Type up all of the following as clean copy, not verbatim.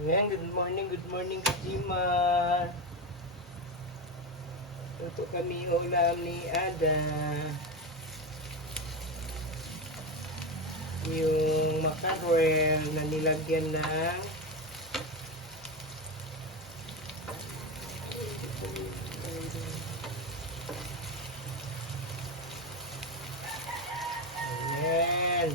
Ayan, good morning Kajima. Luto kami ulam ni Ada. Yung mackerel na nilagyan ng ayan.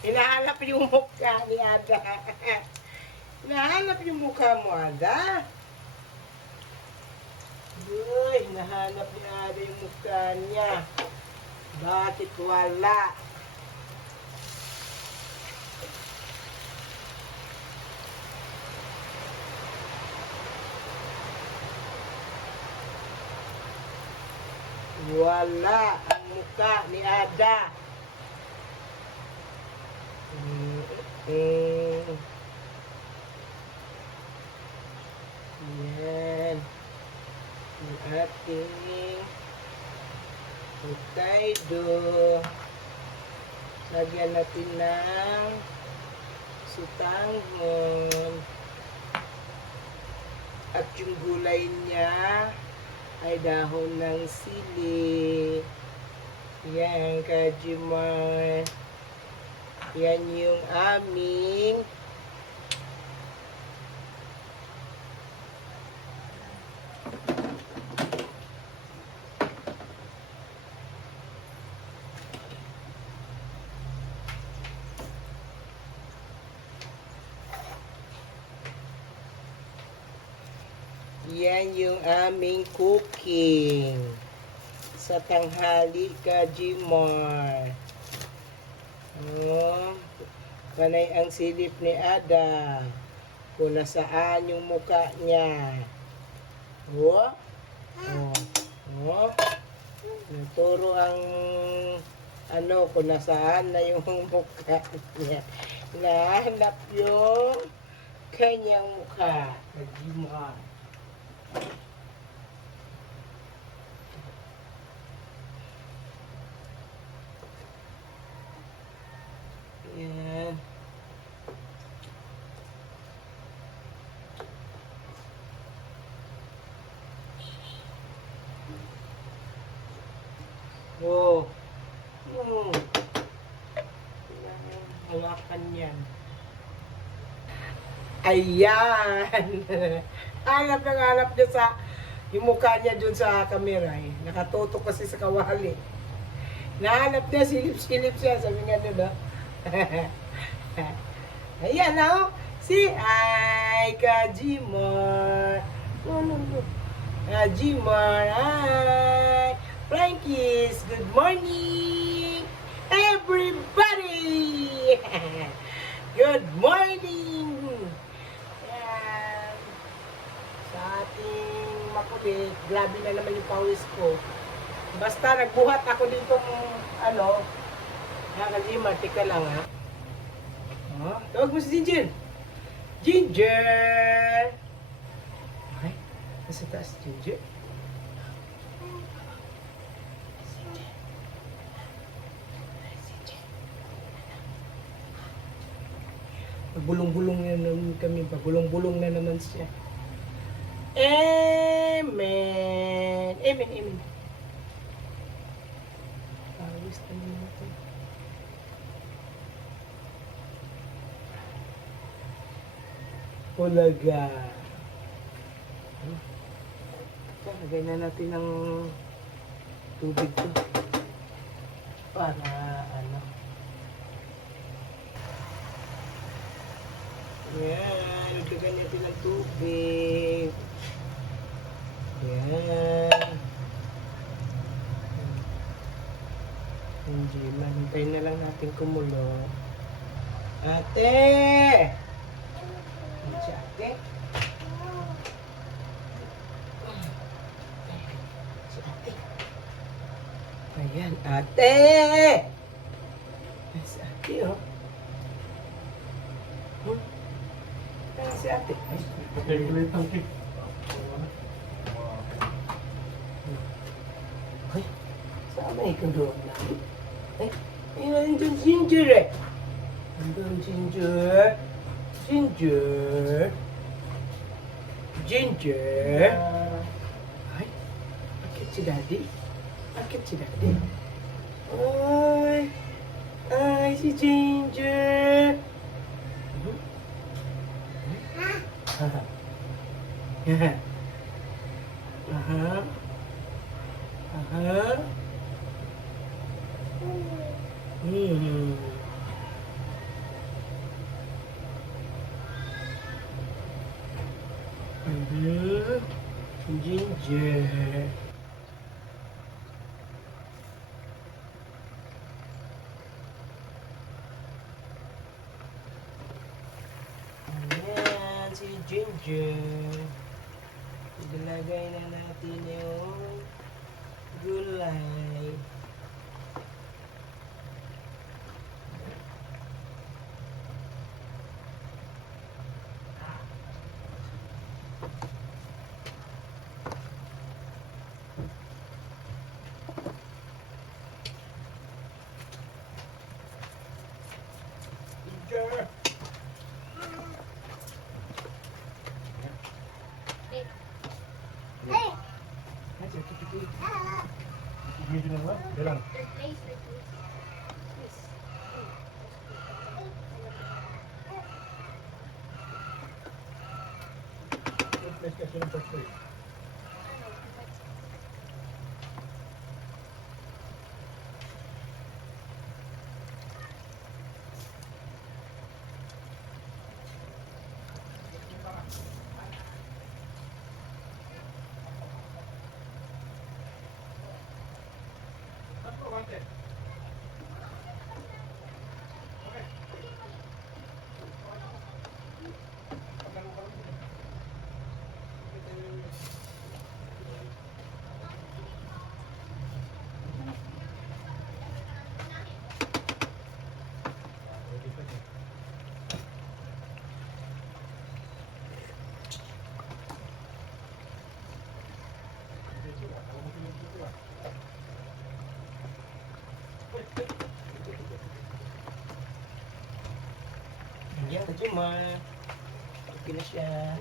Hinahanap yung mukha ni Ada. Hinahanap yung mukha mo, Ada. Uy, hinahanap ni Ada yung mukha niya. Bakit wala? Wala ang mukha ni Ada. Yan. Ang ating Hokkaido. Lagyan natin ng sutanghon. At yung gulay niya ay dahon ng sili. Yan, Kajima. Yan yung aming cooking sa tanghali, Kajimar. Oh, panay ang silip ni Ada. Kung nasaan yung muka niya. Oh, Naturo ang kung nasaan na yung muka niya. Nahanap yung kanyang muka. Kajimar. Yan. Oh. Hawakan yan. Ayan. Hanap niya sa yung mukha niya dun sa camera eh. Nakatutok kasi sa kawali. Nahanap niya, silip-silip siya. Sabi nga doon, no? Ayan, no? Si ay Kajimar. Kajimar, hi. Frankies, good morning, everybody. Good morning. Ayan. Sa ating makulit, grabe na naman yung pawis ko. Basta nagbuhat ako dito Kajimar, tika lang ha. Tawag mo si Ginger. Ginger! Ay, nasa taas Ginger. Pagulong-bulong na naman kami. Pagulong-bulong na naman siya. Amen! Amen. Pawis na naman ito. Hulaga. Lagay na natin ng tubig to. Para Yan. Lagyan natin ng tubig. Yan. Hindi. Manintay na lang natin kumulo. Ate! Si ate. Si ate. Ayan, ate! Si ate, oh. Ayan si ate. May ikaw doon na. Eh, nandun Ginger eh. Nandun Ginger. Ginger. Ginger. Ay, bakit si Daddy? Bakit si Daddy? Ay, ay, si Ginger. Aha. Aha. Aha. Hmm. Ginger. Ayan, si Ginger. Ilagay na natin yung gulay. Ginger. Medyo na ba? Dalang. Replace kasi ng first place. Yan, Jima. Okay na siya.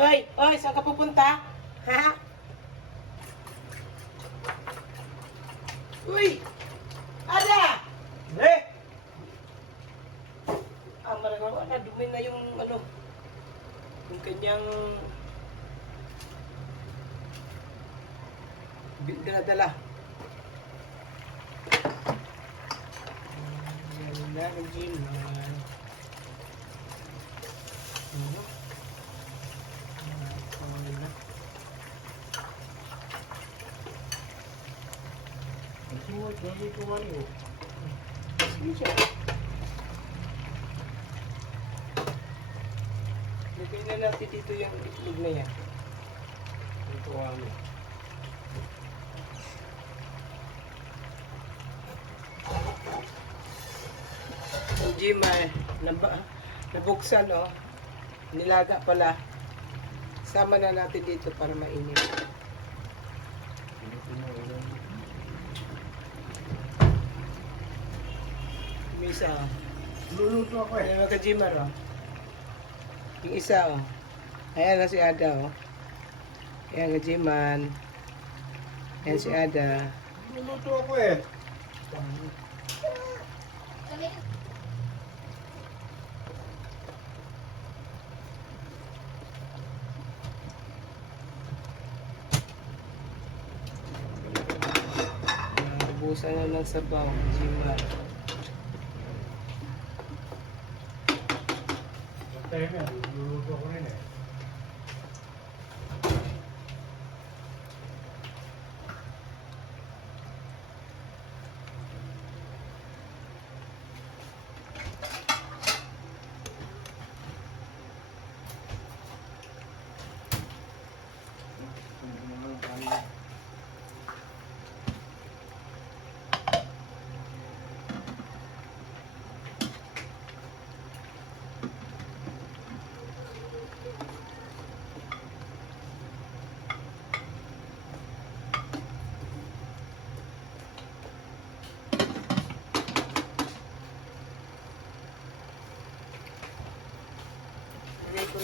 Oy, oy, saan ka pupunta? Ha? Uy! Ada! Eh! Maranawa na, dumi na yung ano, yung kanyang dala-dala. Yan na, Jim. Sige siya. Lagay na natin dito yung itlog na yan. Ito ano. Yung Jim nabuksan oh. Nilaga pala. Sama na natin dito para mainit. Isa. Luluto ako eh. Ayan mga ka-Jimar oh. Yung isa oh. Ayan na si Ada oh. Ayan ka-Jiman. Ayan si Ada. Luluto ako eh. Busan na ng sabaw, Jimar. Tayo na, luluto ako rin eh.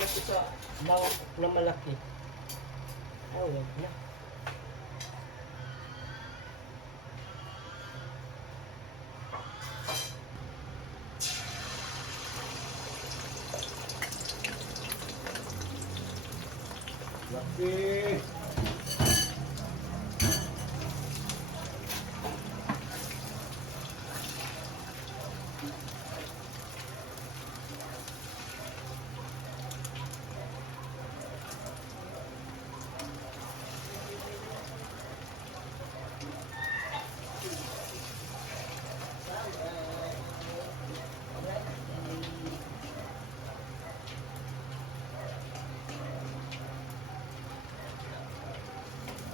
ko sa mangkok na malaki. Ah, wag na. Laki.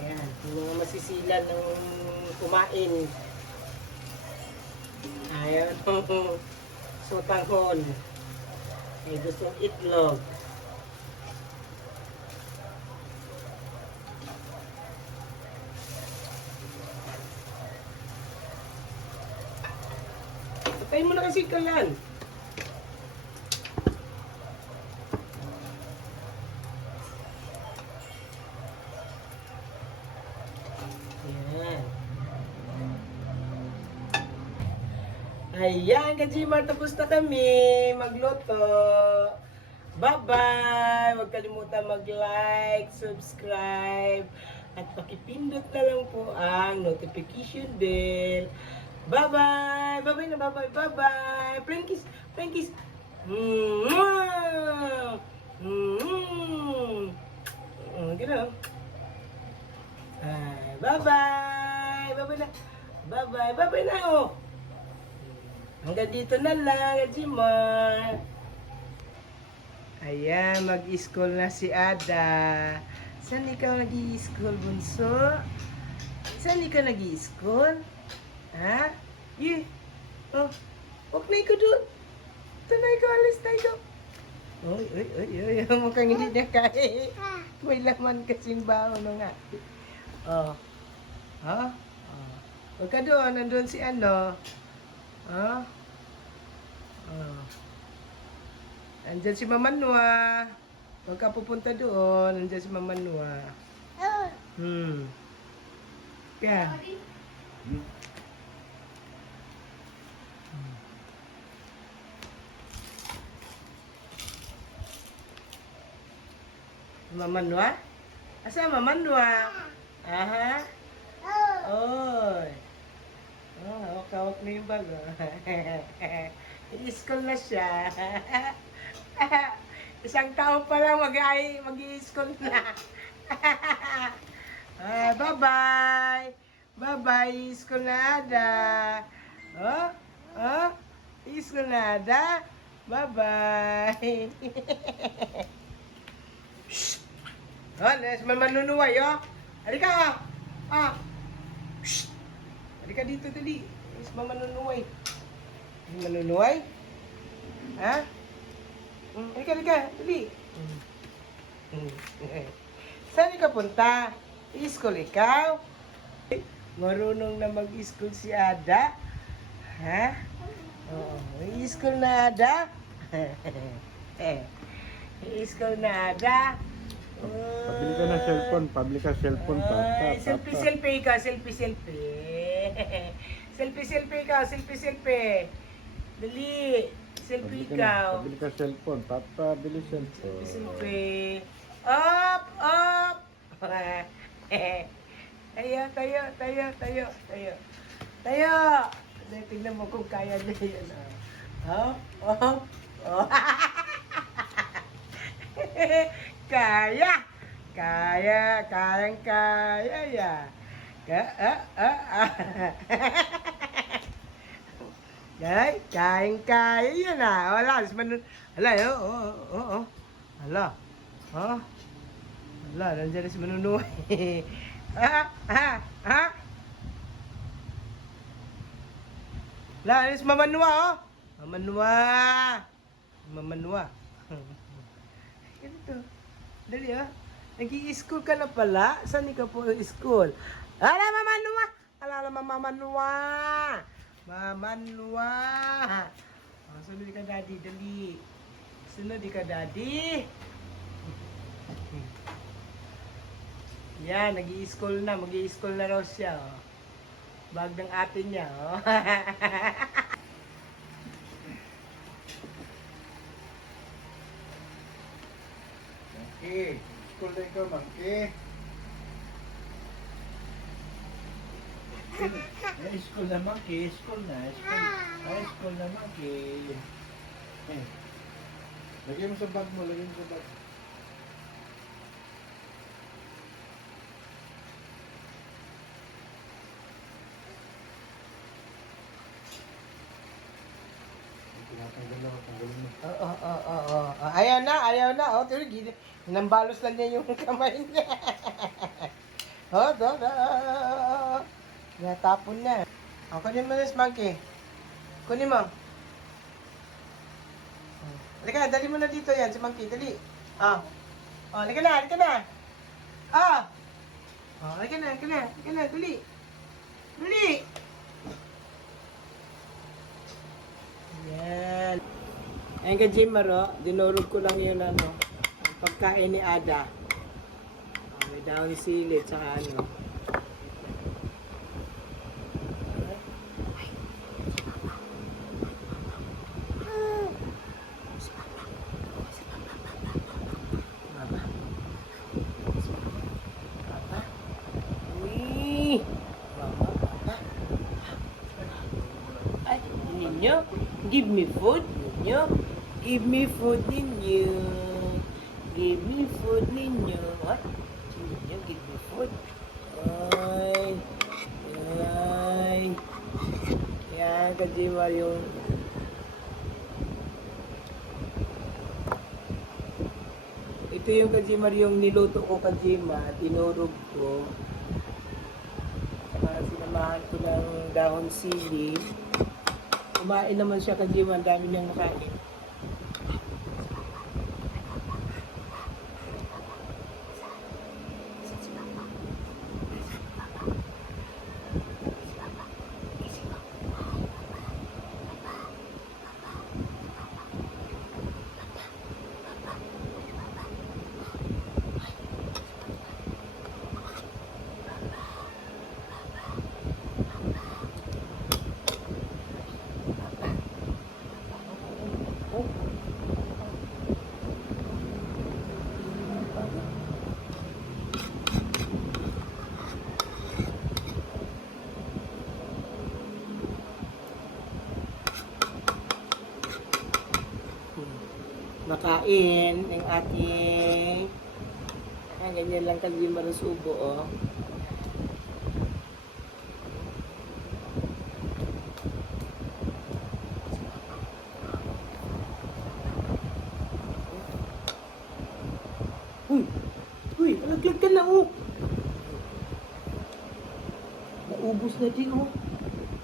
Ayan, yung mga masisila ng kumain. Ayan, sotanghon. May gustong itlog. Patay mo na kasi kalan. Ayan. Ayan, Kajimar, tapos na kami magluto. Bye-bye! Huwag kalimutan mag-like, subscribe, at pakipindot na lang po ang notification bell. Bye-bye! Bye-bye na, bye-bye, bye-bye! Frankies! Frankies! Mwah! Gano'n. Bye-bye! Bye-bye na! Bye-bye! Bye-bye na, oh! Hanggang dito na lang, Kajimar! Ayan, mag-school na si Ada. Saan ikaw nag-i-school, bunso? Saan ikaw nag-i-school? Ha? Yeah. Oh, huwag na ikaw doon. Ito na ikaw, alis na ikaw. Oy, oy, oy, oy. Mukhang hindi niya kaya. May laman kasing baho na nga. Oh. Ha? Oh. Huwag ka doon. Nandun si ano. Ha? Oh. Andyan si Mama Nua. Huwag ka pupunta doon. Andyan si Mama Nua. Kaya. Mama Nua? Asa Mama Nua? Aha. Oy. Oh, hawak na yung bago. I-school na siya. Isang taon pa lang mag-i-school na. Bye-bye. Bye-bye. School na Ada. Oh? Oh? School na Ada. Bye-bye. Shh. Oh, nes manunuway, oh. Halika, ah. Shh. Halika dito, dali. Nes manunuway. Manunuway? Ha? Halika, halika. Dali. Saan ka punta? I-school ikaw? Marunong na mag-school si Ada? Ha? Oo. I-school na Ada? I-school na Ada? Pabili ka ng cellphone. Pabili ka cellphone. Selfie ka. Selfie. Selfie ka. Selfie. Dali. Selfie ikaw. Pabili ka cellphone. Papa, bili cellphone. Selfie. Up! Tayo. Tingnan mo kung kaya niya yun. Oh. Kayang ya. Kaya yan ah. Wala, oh. Hala. Wala, nandiyan na si Manunuay. Ha? Wala, si Mama Nua, oh. Mama Nua. Ganito. Dali, ah. Nag-i-school ka na pala? Saan ka po school? Ala, Mama Nua! Ala, Mama Nua! Mama Nua! Sunod ka, Daddy. Dali. Sunod ka, Daddy. Yan, nag-i-school na. Mag-i-school na raw siya. Oh. Bag ng ate niya. Oh. Monkey. School na ikaw, monkey. School na, monkey. School na. School na, monkey. Lagyan mo sa bag mo. Lagyan mo sa bag. Tanggalin mo. Oo. Ayaw na. Oh, pero nambalos lang niya yung kamay niya. Oh, do. Natapon na. Oh, kunin mo na si Monkey. Kunin mo. Halika, dali mo na dito yan, si Monkey. Dali. Ah. Oh, halika na. Ah. Oh, halika na. Dali. Yan. Ayun ka, Jimaro. Dinurog ko lang yun, ang pagkain ni Ada. Oh, may daw ni Silid, saka ano. Ay, ninyo, give me food, ninyo. Give me food, ninyo. What? Ninyo, give me food. Ay. Yan, Kajima yung... Ito yung Kajima yung niluto ko, Kajima. Tinurog ko. Sinamahan ko ng dahon sili. Kumain naman siya, Kajima. Ang dami niyang nakain. Makain ng ating ganyan lang Kajima ng subo, oh. Uy, nalaglag ka na, oh. Naubos na din, oh.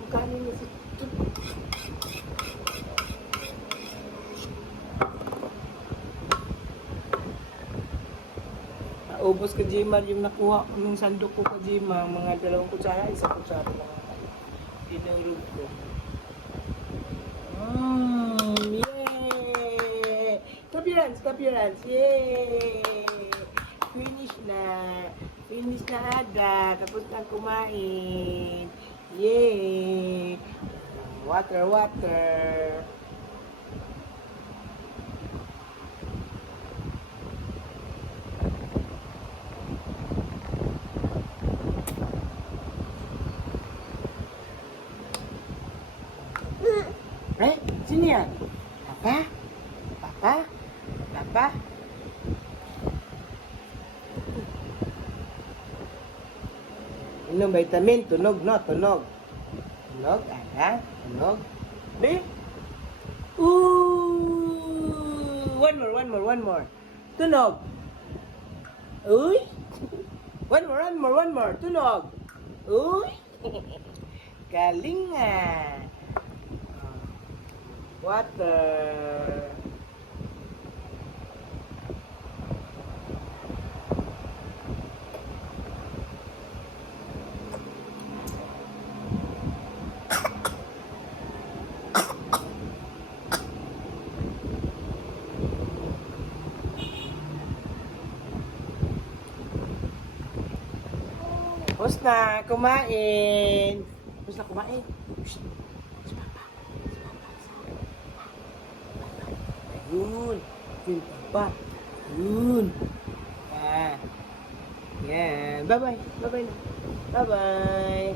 Magkano na si... Naubos, Kajima, yung nakuha ng sandok ko, Kajima. Mga 2 kutsara, 1 kutsara lang. Tinurog ko. Yay! Copy runs, yay! Finish na Ada, tapos na kumain. Yay! Water. Eh, sini ya? Papa? Inom vitamin, tunog. Tunog, Ada, tunog. Be? Ooh! One more. Tunog. Uy! One more. Tunog. Uy! Galing nga. Water. Tapos na, kumain. Tapos na kumain. Shh. Yun. Yun, papa. Yun. Ah. Yan. Bye-bye. Bye-bye na. Bye-bye.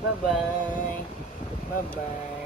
Bye-bye. Bye-bye.